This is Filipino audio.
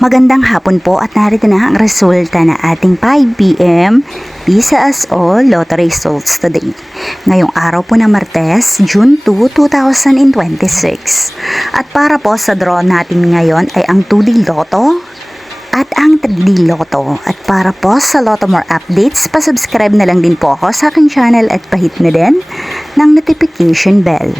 Magandang hapon po at narito na ang resulta na ating 5 p.m. PISA-ASO Lotto results today. Ngayong araw po ng Martes, June 2, 2026. At para po sa draw natin ngayon ay ang 2D Lotto at ang 3D Lotto. At para po sa Lotto More updates, pasubscribe na lang din po ako sa aking channel at pahit na din ng notification bell.